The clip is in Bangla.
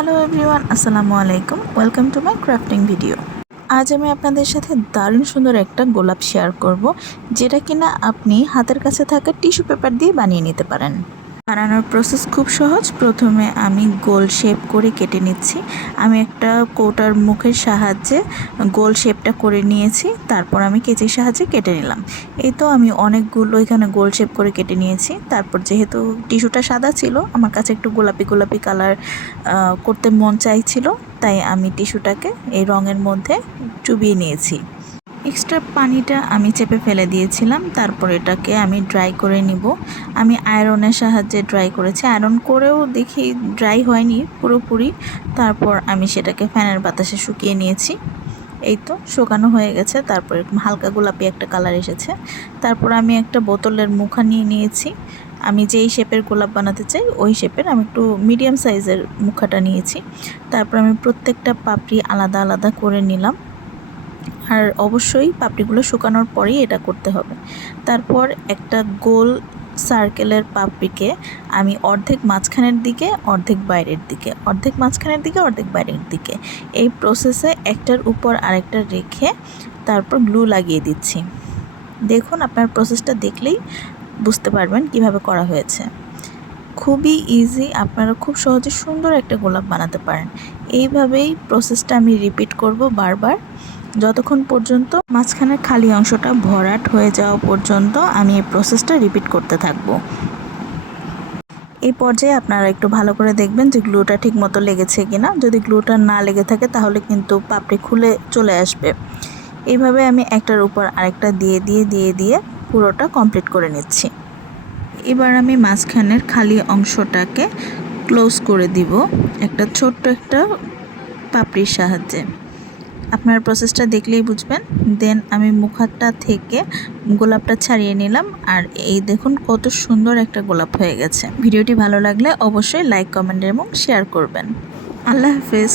হ্যালো এভরিওয়ান, আসসালামু আলাইকুম। Welcome to my crafting video. আজ আমি আপনাদের সাথে দারুণ সুন্দর একটা গোলাপ শেয়ার করব, যেটা কিনা আপনি হাতের কাছে থাকা টিস্যু পেপার দিয়ে বানিয়ে নিতে পারেন। বানানোর প্রসেস খুব সহজ। প্রথমে আমি গোল শেপ করে কেটে নিচ্ছি। আমি একটা কৌটার মুখের সাহায্যে গোল শেপটা করে নিয়েছি, তারপর আমি কেচির সাহায্যে কেটে নিলাম। এই তো আমি অনেকগুলো এখানে গোল শেপ করে কেটে নিয়েছি। তারপর যেহেতু টিস্যুটা সাদা ছিল, আমার কাছে একটু গোলাপি গোলাপি কালার করতে মন চাইছিল, তাই আমি টিস্যুটাকে এই রঙের মধ্যে চুবিয়ে নিয়েছি। এক্সট্রা পানিটা আমি চেপে ফেলে দিয়েছিলাম। তারপর এটাকে আমি ড্রাই করে নিব। আমি আয়রনের সাহায্যে ড্রাই করেছি। আয়রন করেও দেখি ড্রাই হয়নি পুরোপুরি। তারপর আমি সেটাকে ফ্যানের বাতাসে শুকিয়ে নিয়েছি। এই তো শুকানো হয়ে গেছে। তারপর এরকম হালকা গোলাপি একটা কালার এসেছে। তারপর আমি একটা বোতলের মুখা নিয়ে নিয়েছি। আমি যেই শেপের গোলাপ বানাতে চাই ওই শেপের আমি একটু মিডিয়াম সাইজের মুখাটা নিয়েছি। তারপর আমি প্রত্যেকটা পাপড়ি আলাদা আলাদা করে নিলাম। আর অবশ্যই পাপড়িগুলো শুকানোর পরেই এটা করতে হবে। তারপর একটা গোল সার্কেলের পাপড়িকে আমি অর্ধেক মাঝখানের দিকে, অর্ধেক বাইরের দিকে, অর্ধেক মাঝখানের দিকে, অর্ধেক বাইরের দিকে, এই প্রসেসে একটার উপর আরেকটা রেখে তারপর গ্লু লাগিয়ে দিচ্ছি। দেখুন, আপনার প্রসেসটা দেখলেই বুঝতে পারবেন কিভাবে করা হয়েছে। খুবই ইজি, আপনারা খুব সহজে সুন্দর একটা গোলাপ বানাতে পারেন। এইভাবেই প্রসেসটা আমি রিপিট করব বারবার, যতক্ষণ পর্যন্ত মাঝখানের খালি অংশটা ভরাট হয়ে যাওয়া পর্যন্ত আমি এই প্রসেসটা রিপিট করতে থাকব। এই পর্যায়ে আপনারা একটু ভালো করে দেখবেন যে গ্লুটা ঠিক মতো লেগেছে কিনা। যদি গ্লুটা না লেগে থাকে তাহলে কিন্তু পাপড়ি খুলে চলে আসবে। এইভাবে আমি একটার উপর আরেকটা দিয়ে দিয়ে দিয়ে দিয়ে পুরোটা কমপ্লিট করে নিচ্ছি। এবার আমি মাঝখানের খালি অংশটাকে ক্লোজ করে দিব একটা ছোট্ট একটা পাপড়ির সাহায্যে। আপনার প্রসেসটা দেখলেই বুঝবেন। দেন আমি মুখাটা থেকে গোলাপটা ছাড়িয়ে নিলাম, আর এই দেখুন কত সুন্দর একটা গোলাপ হয়ে গেছে। ভিডিওটি ভালো লাগলে অবশ্যই লাইক, কমেন্ট এবং শেয়ার করবেন। আল্লাহ হাফেজ।